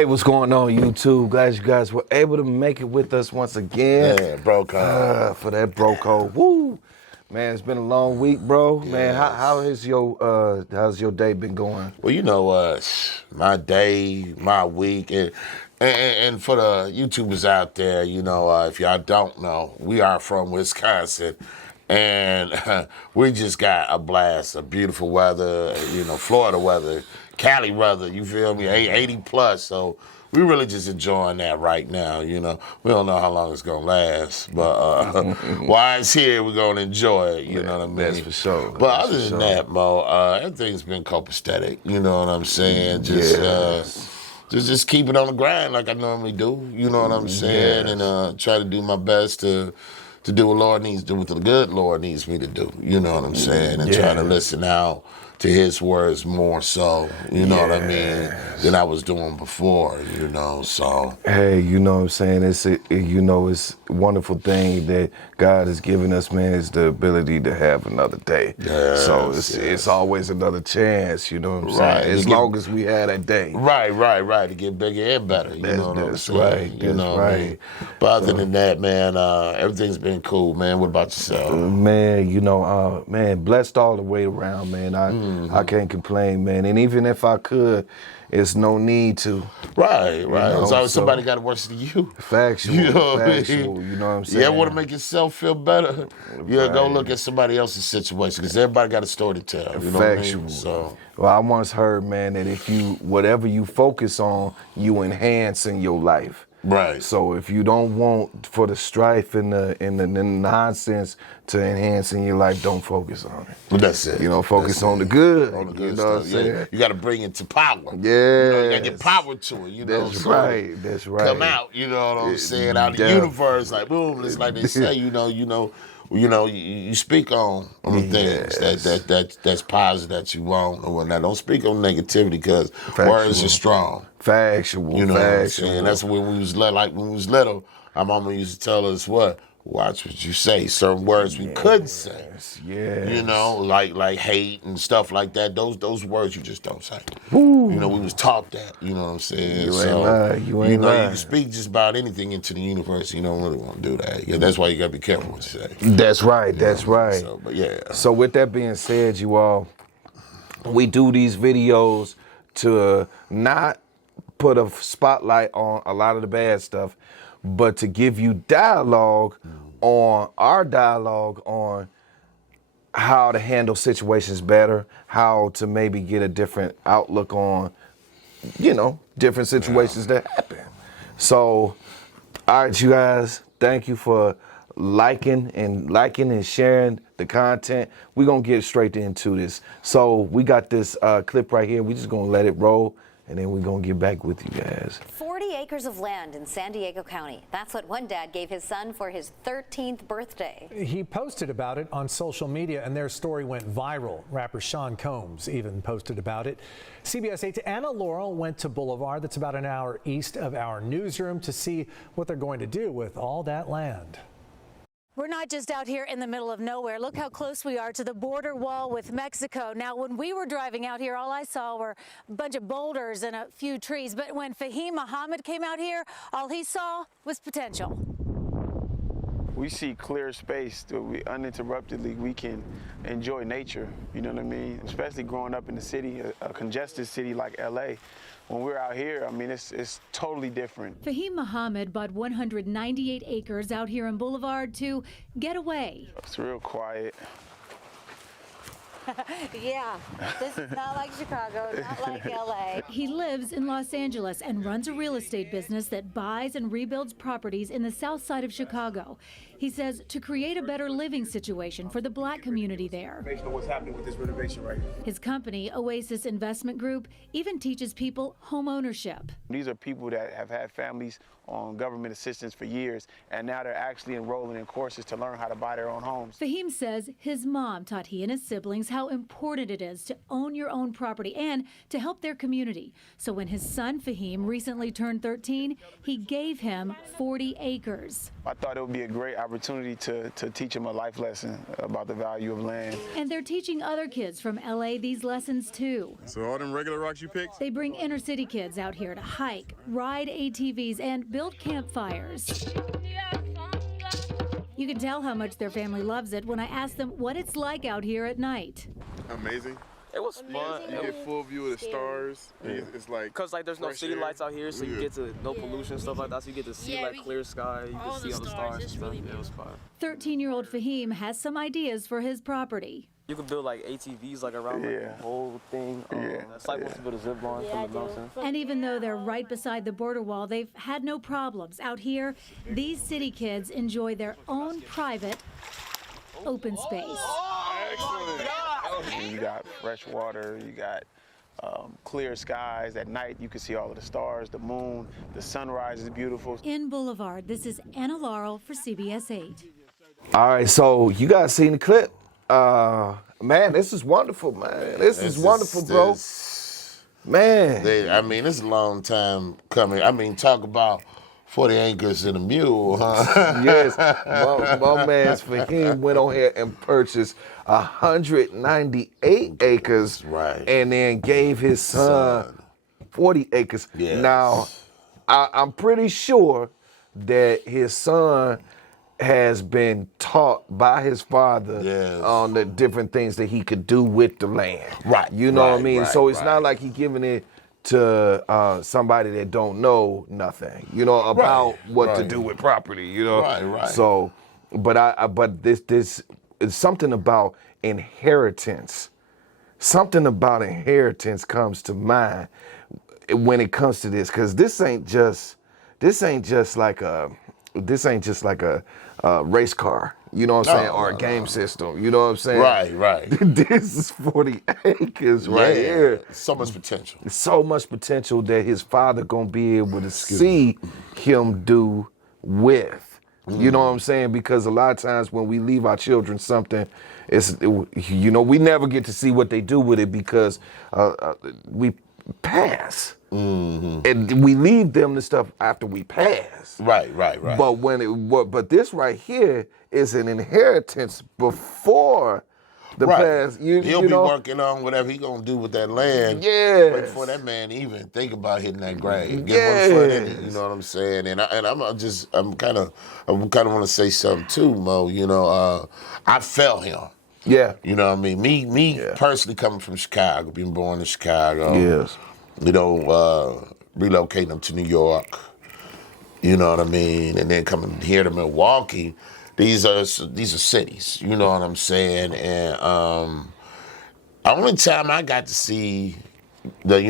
Hey, what's going on, YouTube? Glad you guys were able to make it with us once again. Yeah, bro code. For that bro code. Woo! Man, it's been a long week, bro. Yes. Man, how's your day been going? Well, you know, my day, my week, and for the YouTubers out there, you know, if y'all don't know, we are from Wisconsin. And we just got a blast of beautiful weather, you know, Florida weather, Cali weather, you feel me, 80 plus. So we really just enjoying that right now, you know. We don't know how long it's going to last, but while it's here, we're going to enjoy it, you know what I mean? That's for sure. But other than that, Mo, everything's been copacetic, you know what I'm saying? Just keep it on the grind like I normally do, you know what I'm saying? Yes. And try to do my best to do what Lord needs to do, what the good Lord needs me to do. You know what I'm saying? And try to listen out to his words more so, you know what I mean, than I was doing before, you know, so. Hey, you know what I'm saying? It's a wonderful thing that God has given us, man, is the ability to have another day. Yes, so it's always another chance, you know what I'm saying? As long as we had that day. Right, to get bigger and better, you know what I'm saying? Right, you know what I mean? But other than that, man, everything's been cool, man. What about yourself? Man, you know, man, blessed all the way around, man. I can't complain, man. And even if I could, it's no need to. Right. You know, It's always somebody got it worse than you. Factual, you know factual, you know what I'm saying? Yeah, want to make yourself feel better. Yeah, go look at somebody else's situation, because everybody got a story to tell. You know factual. What I mean? So. Well, I once heard, man, that if whatever you focus on, you enhance in your life. Right. So if you don't want for the strife and the nonsense to enhance in your life, don't focus on it. But that's it. You know, focus on the good. On the good stuff. Yeah. You got to bring it to power. Yeah. You know, you got to get power to it. You know, that's right. That's right. Come out. You know what I'm saying? Out of the universe, like boom. It's like they say. You speak on the things that's positive that you want or whatnot. Don't speak on negativity, because words are strong. Factual. You know what I'm saying? That's when we was little. Our mama used to tell us watch what you say. Certain words we couldn't say. Yeah. You know, like hate and stuff like that. Those words you just don't say. Woo. You know, we was taught that. You know what I'm saying? You ain't lying. You ain't lying. You can speak just about anything into the universe. You don't really want to do that. Yeah, that's why you gotta be careful what you say. That's right. That's right. So, but yeah. So with that being said, you all, we do these videos to not put a spotlight on a lot of the bad stuff, but to give you dialogue on how to handle situations better, how to maybe get a different outlook on, you know, different situations that happen. So, all right, you guys, thank you for liking and sharing the content. We're gonna get straight into this. So we got this clip right here. We're just gonna let it roll, and then we're going to get back with you guys. 40 acres of land in San Diego County. That's what one dad gave his son for his 13th birthday. He posted about it on social media, and their story went viral. Rapper Sean Combs even posted about it. CBS 8's Anna Laurel went to Boulevard, that's about an hour east of our newsroom, to see what they're going to do with all that land. We're not just out here in the middle of nowhere. Look how close we are to the border wall with Mexico. Now, when we were driving out here, all I saw were a bunch of boulders and a few trees. But when Fahim Muhammad came out here, all he saw was potential. We see clear space that uninterruptedly we can enjoy nature, you know what I mean? Especially growing up in the city, a congested city like LA. When we're out here, I mean, it's totally different. Fahim Muhammad bought 198 acres out here in Boulevard to get away. It's real quiet. Yeah, this is not like Chicago, not like LA. He lives in Los Angeles and runs a real estate business that buys and rebuilds properties in the south side of Chicago. He says to create a better living situation for the Black community there. Based on what's happening with this renovation right here. His company, Oasis Investment Group, even teaches people home ownership. These are people that have had families on government assistance for years, and now they're actually enrolling in courses to learn how to buy their own homes. Fahim says his mom taught he and his siblings how important it is to own your own property and to help their community. So when his son Fahim recently turned 13, he gave him 40 acres. I thought it would be a great opportunity to teach him a life lesson about the value of land. And they're teaching other kids from LA these lessons too. So all them regular rocks you picked? They bring inner city kids out here to hike, ride ATVs, and build campfires. You can tell how much their family loves it when I ask them what it's like out here at night. Amazing. It was fun. You get full view of the stars. It's like, Because like there's no city lights out here, so you get to no pollution, stuff like that. So you get to see like clear sky, you can see all the stars and stuff. Yeah, it was fun. 13-year-old Fahim has some ideas for his property. You can build like ATVs like around like, the whole thing. It's like wants to build a zip line from the mountain. And even though they're right beside the border wall, they've had no problems. Out here, these city kids enjoy their own private open space. You got fresh water, you got clear skies. At night, you can see all of the stars, the moon, the sunrise is beautiful. In Boulevard, this is Anna Laurel for CBS 8. All right, so you guys seen the clip? Man, this is wonderful, man. This is wonderful, bro. Man. I mean, it's a long time coming. I mean, talk about 40 acres and a mule, huh? Yes. My man's Fahim went on here and purchased 198 acres. Right. And then gave his son 40 acres. Yes. Now, I'm pretty sure that his son has been taught by his father on the different things that he could do with the land. Right. You know what I mean? Right, So it's not like he giving it to somebody that don't know nothing, you know, about what to do with property, you know. Right. So, but this is something about inheritance. Something about inheritance comes to mind when it comes to this, because this ain't just like a race car, you know what I'm saying, or a game system, you know what I'm saying? Right. This is 40 acres right here. So much potential. So much potential that his father gonna be able to see him do with. You know what I'm saying? Because a lot of times when we leave our children something, we never get to see what they do with it because we pass. And we leave them the stuff after we pass. Right. But this right here is an inheritance before the pass. He'll be working on whatever he gonna do with that land. Yeah. Before that man even think about hitting that grave. Get one foot in it, you know what I'm saying? And I'm kind of want to say something too, Mo. You know, I felt him. Yeah. You know what I mean? Me personally coming from Chicago, being born in Chicago. Yes. You know, relocating them to New York. You know what I mean? And then coming here to Milwaukee. These are cities. You know what I'm saying? And only time I got to see the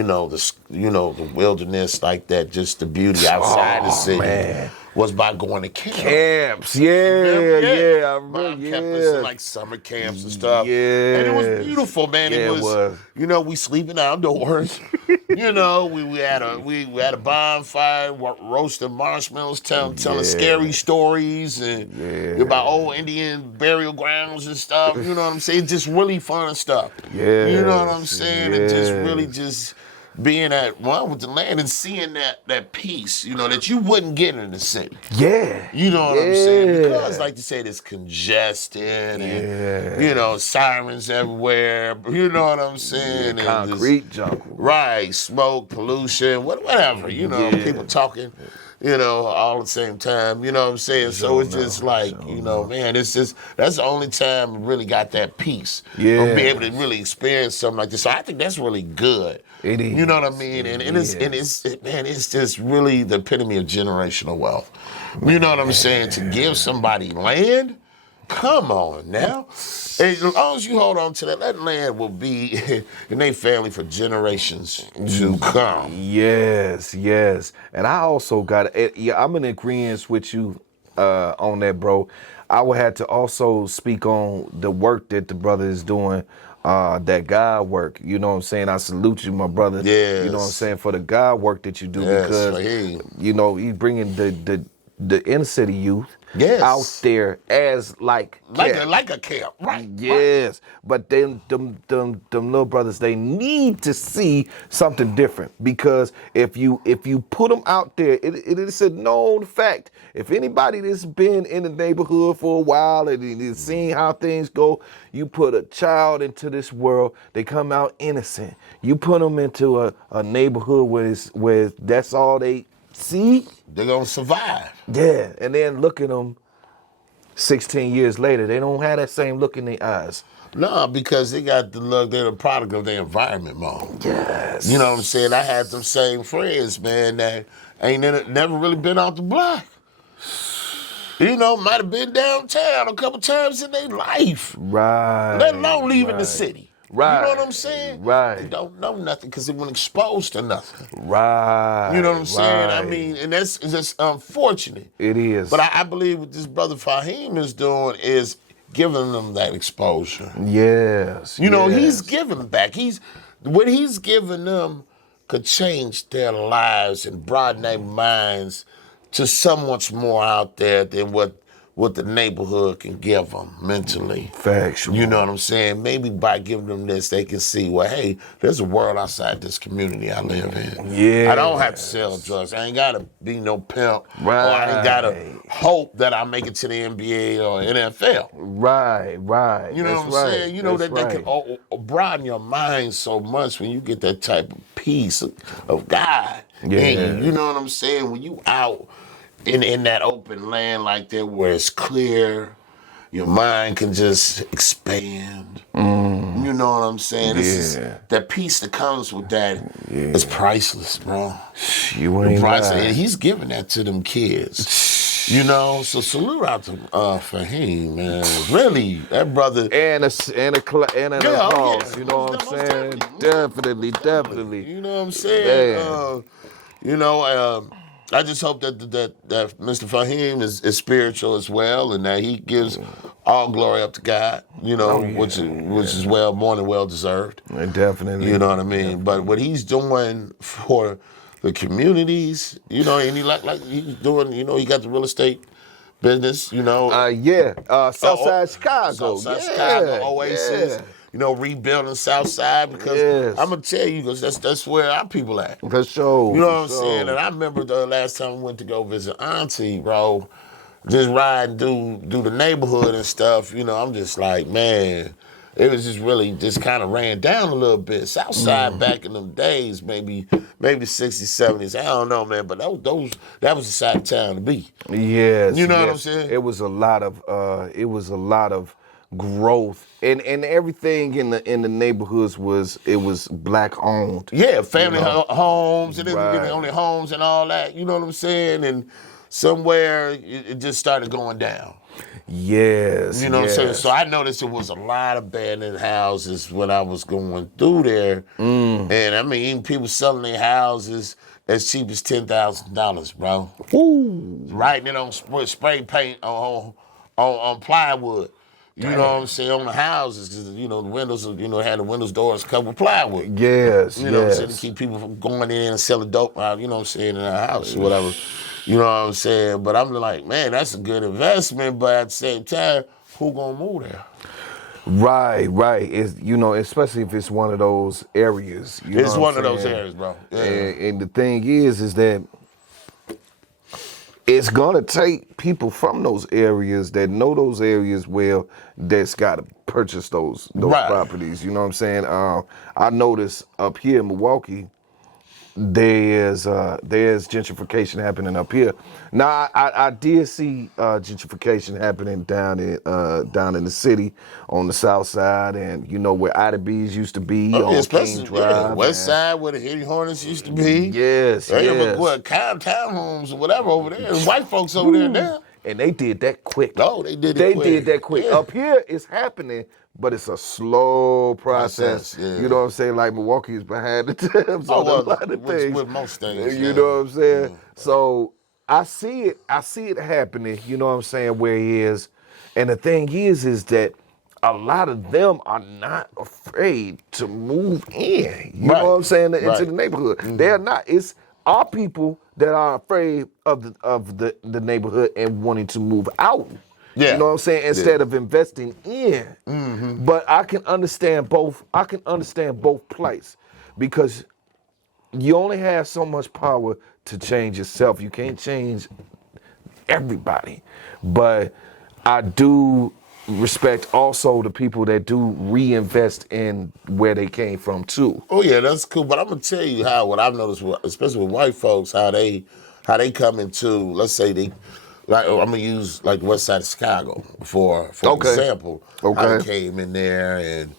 wilderness like that, just the beauty outside the city, was by going to camps. Yeah. I Mom remember, kept us in like summer camps and stuff. Yeah. And it was beautiful, man. Yeah, it was. You know, we sleeping outdoors. You know, we had a bonfire, roasting marshmallows, telling scary stories and about old Indian burial grounds and stuff. You know what I'm saying? Just really fun stuff. Yeah. You know what I'm saying? And just really just being at one with the land and seeing that peace, you know, that you wouldn't get in the city. Yeah. You know what I'm saying? Because, like you said, it's congested and, you know, sirens everywhere. You know what I'm saying? And concrete jungle. Right. Smoke, pollution, whatever. You know, people talking, you know, all at the same time. You know what I'm saying? So it's just like, you know, man, it's just, that's the only time I really got that peace. Yeah. Of being able to really experience something like this. So I think that's really good. It is. You know what I mean? And it's just really the epitome of generational wealth. You know what I'm saying? To give somebody land, come on now. As long as you hold on to that land will be in their family for generations to come. Yes. And I also I'm in agreement with you on that, bro. I would have to also speak on the work that the brother is doing. That God work, you know what I'm saying? I salute you, my brother. Yes. You know what I'm saying? For the God work that you do, because, you know, he's bringing the inner city youth Yes. out there as like a camp, right? Yes, but them little brothers, they need to see something different, because if you put them out there, it is a known fact. If anybody that's been in the neighborhood for a while and is seeing how things go, you put a child into this world, they come out innocent. You put them into a neighborhood where that's all they see, They're gonna survive. yeah, and then look at them 16 years later, they don't have that same look in their eyes. No, because they got the look, they're the product of their environment, Mo. Yes. You know what I'm saying? I had them same friends, man, that ain't never really been off the block. You know, might have been downtown a couple times in their life. Right. Let alone leaving the city. Right. You know what I'm saying? Right. They don't know nothing because they weren't exposed to nothing. Right. You know what I'm saying? I right. mean, and that's just unfortunate. It is. But I believe what this brother Fahim is doing is giving them that exposure. Yes. You know, yes. he's giving back. What he's giving them could change their lives and broaden their minds to so much more out there than what the neighborhood can give them mentally. Factual. You know what I'm saying? Maybe by giving them this, they can see, well, hey, there's a world outside this community I live in. Yeah. I don't have to sell drugs. I ain't got to be no pimp. Right. Or I ain't got to hope that I make it to the NBA or NFL. Right. You know That's what I'm saying? You know That's that can broaden your mind so much when you get that type of peace of God. Yeah. And you know what I'm saying? When you out in that open land like that where it's clear, your mind can just expand. You know what I'm saying? That peace that comes with that is priceless, bro. You ain't Priceless. lying. And he's giving that to them kids. You know, so salute out to Fahim, man. Really, that brother. And a cause, you know what I'm saying? Definitely. You know what I'm saying? You know, I just hope that Mr. Fahim is spiritual as well, and that he gives all glory up to God. You know, which is more than well deserved. Definitely. You know what I mean? But what he's doing for the communities, you know, and like he's doing, you know, he got the real estate business, you know. Southside Chicago. Southside Chicago, Oasis. Yeah. You know, rebuilding Southside, because I'm gonna tell you, because that's where our people at. For sure. You know what I'm saying? And I remember the last time we went to go visit Auntie, bro, just riding through the neighborhood and stuff. You know, I'm just like, man, it was just really just kind of ran down a little bit. Southside back in them days, maybe 60s, 70s. I don't know, man, but that was the side of town to be. Yes. You know what I'm saying? It was a lot of growth, and everything in the neighborhoods was black owned. Yeah, family homes, and then Right. the only homes and all that. You know what I'm saying? And somewhere it just started going down. Yes. You know what I'm saying? yes. So I noticed it was a lot of abandoned houses when I was going through there. And I mean, people selling their houses as cheap as $10,000, bro. Ooh. Writing it on spray paint on plywood. You know what I'm saying? On the houses, because, you know, the windows, you know, had the windows, doors covered with plywood. Yes. You know what I'm saying? To keep people from going in and selling dope out, you know what I'm saying, in our house or whatever. You know what I'm saying? But I'm like, man, that's a good investment, but at the same time, who gonna move there? Right. It's, you know, especially if it's one of those areas. You It's know one what of I'm those saying? areas, bro. Yeah. And the thing is that it's gonna take people from those areas that know those areas well, that's gotta purchase those Right. properties. You know what I'm saying? I noticed up here in Milwaukee, there's gentrification happening up here. Now I did see gentrification happening down in the city on the south side, and you know where IDB's used to be on Especially King Drive. West Side where the Hitty Hornets used to be. Yes. Townhomes or whatever over there. There's white folks over there now. And they did that quick. No, they did it They quick. did that quick. Yeah. Up here, it's happening, but it's a slow process. Yeah. You know what I'm saying? Like Milwaukee is behind the times on a lot of things. With most things. You know what I'm saying? So I see it happening. You know what I'm saying? Where he is, and the thing is that a lot of them are not afraid to move in. You know what I'm saying? Into the neighborhood. They're not. It's are people that are afraid of the neighborhood and wanting to move out. Yeah. You know what I'm saying? Instead of investing in. But I can understand both. I can understand both plights because you only have so much power to change yourself. You can't change everybody. But I do respect also the people that do reinvest in where they came from too. Oh yeah, that's cool. But I'm gonna tell you how what I've noticed, especially with white folks, how they come into, let's say they, like I'm gonna use like the West Side of Chicago for example. How they came in there and.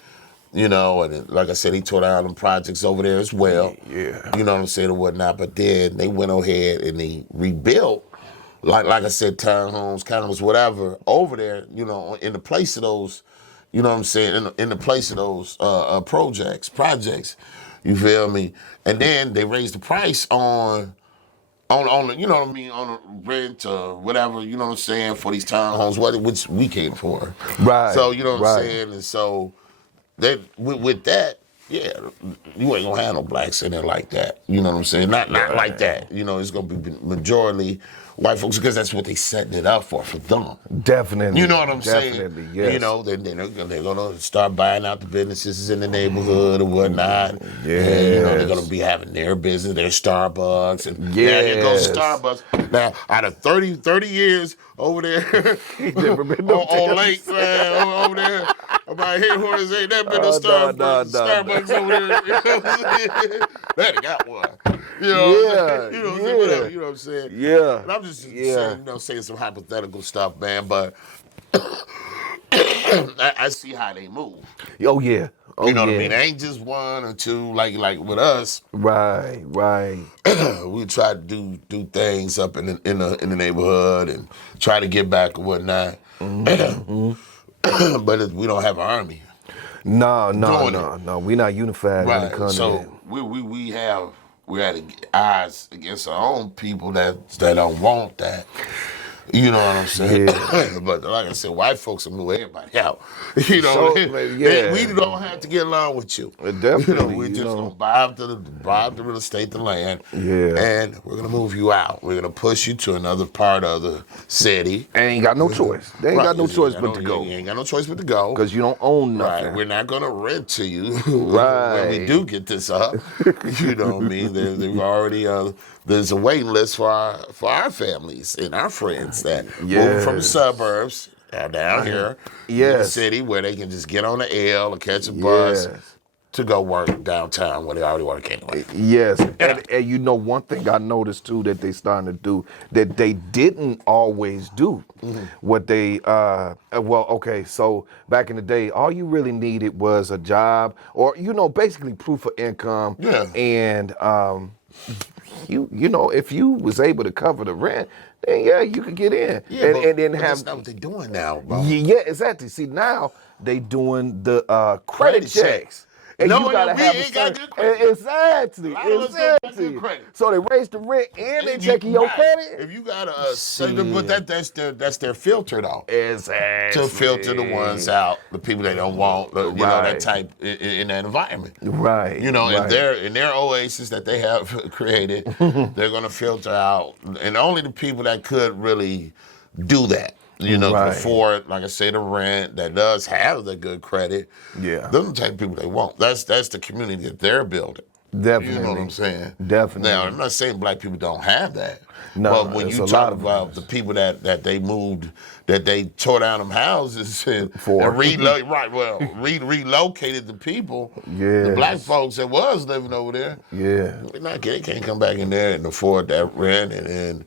You know, and like I said, he tore down them projects over there as well. Yeah. You know what I'm saying, or whatnot. But then they went ahead and they rebuilt, like I said, townhomes, condos, whatever, over there, you know, in the place of those, you know what I'm saying, in the place of those projects. You feel me? And then they raised the price on the, you know what I mean, on the rent or whatever, you know what I'm saying, for these townhomes, which we can't afford. Right. So, you know what I'm saying? And so, with that, yeah, you ain't gonna have no blacks in there like that. You know what I'm saying? Not like that. You know, it's gonna be majority white folks because that's what they setting it up for them. Definitely. You know what I'm saying? Definitely, yes. You know, they're gonna start buying out the businesses in the neighborhood or whatnot. Yeah. And, you know, they're gonna be having their business, their Starbucks, and now here goes Starbucks. Now, out of 30 years over there on Lake, man, over there. About headquarters ain't that been a Starbucks over there. You know what I'm saying? They got one. You know, you know what I'm saying? Whatever, you know what I'm saying? Yeah. And I'm just saying, saying some hypothetical stuff, man, but I see how they move. Oh yeah. Oh, you know what I mean? It ain't just one or two like with us. Right. We try to do things up in the neighborhood and try to get back and whatnot. But we don't have an army. No. We're not unified when it comes to that. So we had odds against our own people that don't want that. You know what I'm saying? Yeah. But like I said, white folks will move everybody out. You know, we don't have to get along with you. Definitely. You know, we're just gonna buy up the real estate, the land, and we're gonna move you out. We're gonna push you to another part of the city. And ain't got no choice. They ain't got no choice but to go. You ain't got no choice but to go. Because you don't own nothing. Right. We're not gonna rent to you when we do get this up. You know what I mean? They've already there's a waiting list for our families and our friends that move from the suburbs down here in the city where they can just get on the L or catch a bus to go work downtown where they already work anyway. Yes, and you know one thing I noticed too that they starting to do that they didn't always do. What they so back in the day, all you really needed was a job or basically proof of income. Yeah, and you know if you was able to cover the rent, then you could get in. Yeah, and then that's not what they're doing now, bro. Yeah, exactly. See, now they doing the credit checks. And you gotta have ain't got good credit. Exactly. Good credit. So they raise the rent and they checking your credit. If you got but that's their filter though. Exactly. To filter the ones out, the people they don't want, you know, that type in that environment. Right. You know, in their oasis that they have created, they're gonna filter out, and only the people that could really do that. You know, afford, like I say, the rent that does have the good credit. Yeah. Those are the type of people they want. That's the community that they're building. Definitely. You know what I'm saying? Definitely. Now, I'm not saying black people don't have that. No, but when you talk about the people that they moved, that they tore down them houses and relocated the people, the black folks that was living over there, they can't come back in there and afford that rent and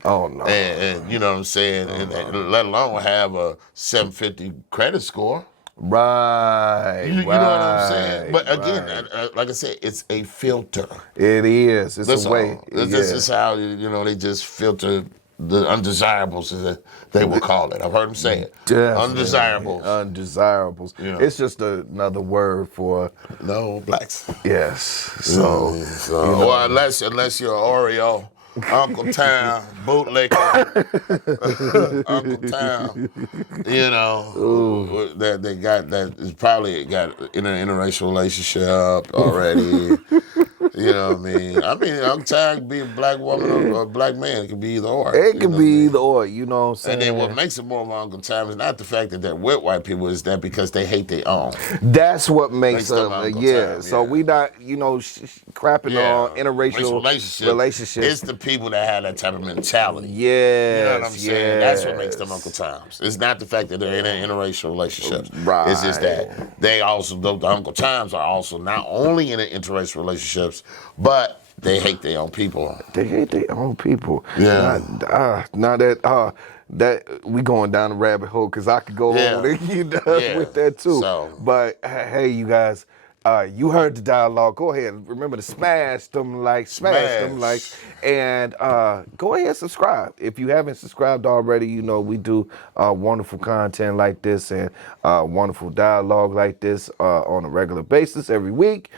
you know what I'm saying, and let alone have a 750 credit score. Right. You know what I'm saying? But again, like I said, it's a filter. It is. It's a way. This is how, they just filter the undesirables, as they will call it. I've heard them say it. Definitely. Undesirables. It's just another word for no blacks. Yes. So or unless you're Oreo. Uncle Town, bootlicker, Uncle Town, that they got that is probably got in an interracial relationship already, You know what I mean? Uncle Tom could be a black woman or a black man. It could be either or. It can be either or, you know what I'm saying? And then what makes it more of Uncle Tom is not the fact that they're with white people, is that because they hate their own. That's what makes them them, Uncle yeah. Tom, So we not, crapping on interracial relationships. It's the people that have that type of mentality. Yes, you know what I'm saying? That's what makes them Uncle Toms. It's not the fact that they're in interracial relationships. Right. It's just that they also, the Uncle Toms are also not only in interracial relationships, but they hate their own people. They hate their own people. Yeah. Now that we going down the rabbit hole, because I could go on with that too. So. But hey, you guys, you heard the dialogue. Go ahead. Remember to smash them likes, and go ahead and subscribe. If you haven't subscribed already, you know we do wonderful content like this and wonderful dialogue like this on a regular basis every week.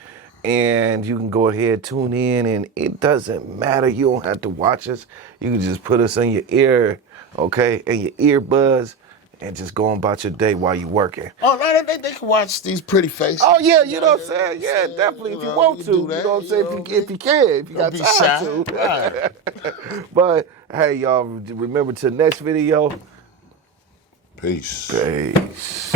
And you can go ahead, tune in, and it doesn't matter. You don't have to watch us. You can just put us in your ear, okay, and your earbuds, and just go on about your day while you're working. Oh, no, they can watch these pretty faces. Oh, yeah, you know what I'm saying? Yeah, definitely, if you want to. You know what I'm saying? If you can, if you got time to. Right. But, hey, y'all, remember to the next video. Peace. Peace.